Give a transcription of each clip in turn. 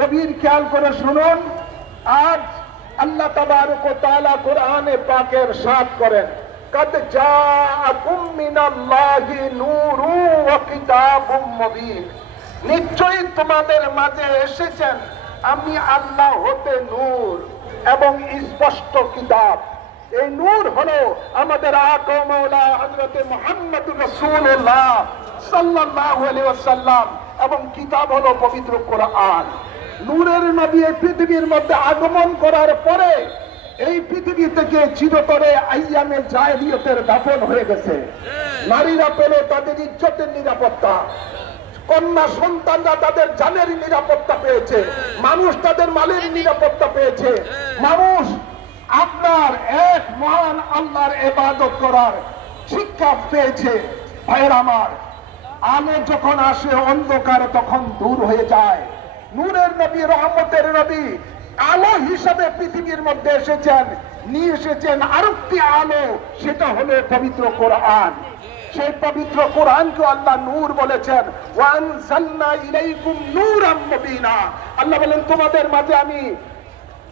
গভীর খেয়াল করে শুনুন। আজ আল্লাহ তাবারক ওয়া তাআলা কোরআনে পাকে ইরশাদ করেন, কাদ জাআকুম মিনাল্লাহি নূরু ওয়া কিতাবুম মুবিন। নিশ্চয়ই তোমাদের মাঝে এসেছেন আমি আল্লাহ হতে নূর এবং স্পষ্ট কিতাব। এই নূর হলো আমাদের আকা মাওলা হযরত মুহাম্মদুর রাসূলুল্লাহ সাল্লাল্লাহু আলাইহি ওয়াসাল্লাম, এবং কিতাব হলো পবিত্র কোরআন। নূরের নবী এই পৃথিবীর মধ্যে আগমন করার পরে এই পৃথিবী থেকে চিরতরে আইয়ামে জাহেলিয়তের দাফন হয়ে গেছে। নারীরা পেল তাদের ইজ্জতের নিরাপত্তা, কন্যা সন্তানরা তাদের জানের নিরাপত্তা পেয়েছে, মানুষ তাদের মালের নিরাপত্তা পেয়েছে, মানুষ আপনার এক মহান আল্লাহর ইবাদত করার শিক্ষা পেয়েছে। ভাইয়ের আমার, আলো যখন আসে অন্ধকার তখন দূর হয়ে যায়। নূরের নবী, রহমতের নবী আলো হিসাবে পৃথিবীর মধ্যে এসেছেন, নিয়ে এসেছেন আরেকটি আলো, সেটা হলো পবিত্র কোরআন। সেই পবিত্র কোরআনকে আল্লাহ নূর বলেছেন, ওয়ানজালনা ইলাইকুম নূরাম মুবিনা। আল্লাহ বলেন তোমাদের মাঝে আমি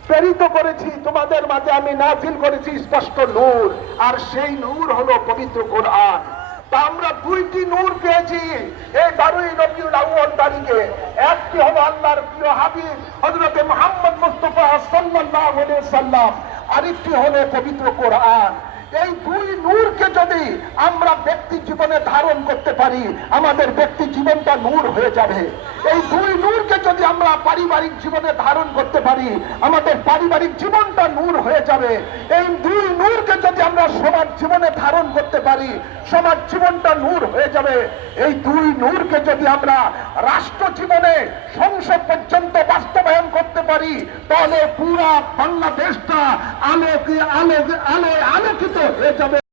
প্রেরিত করেছি, তোমাদের মাঝে আমি নাযিল করেছি স্পষ্ট নূর, আর সেই নূর হলো পবিত্র কোরআন। তা আমরা দুইটি নূর পেয়েছি এই 12ই রবিউল আউয়াল তারিখে। একটি হলো আল্লাহর প্রিয় হাবিব হযরত মুহাম্মদ মুস্তাফা সাল্লাল্লাহু আলাইহি ওয়াসাল্লাম, আরেকটি হলো পবিত্র কোরআন। এই দুই নূরকে যদি আমরা ব্যক্তি জীবনে ধারণ করতে পারি, আমাদের ব্যক্তি জীবনটা নূর হয়ে যাবে। এই দুই নূরকে যদি আমরা পারিবারিক জীবনে ধারণ করতে পারি, আমাদের পারিবারিক জীবনটা নূর হয়ে যাবে। এই দুই নূরকে যদি আমরা সমাজ জীবনে ধারণ করতে পারি, সমাজ জীবনটা নূর হয়ে যাবে। এই দুই নূরকে যদি আমরা রাষ্ট্র জীবনে সংসদ পর্যন্ত বাস্তবায়ন করতে পারি, তাহলে পুরা বাংলাদেশটা আলোকিত হয়ে যাবে।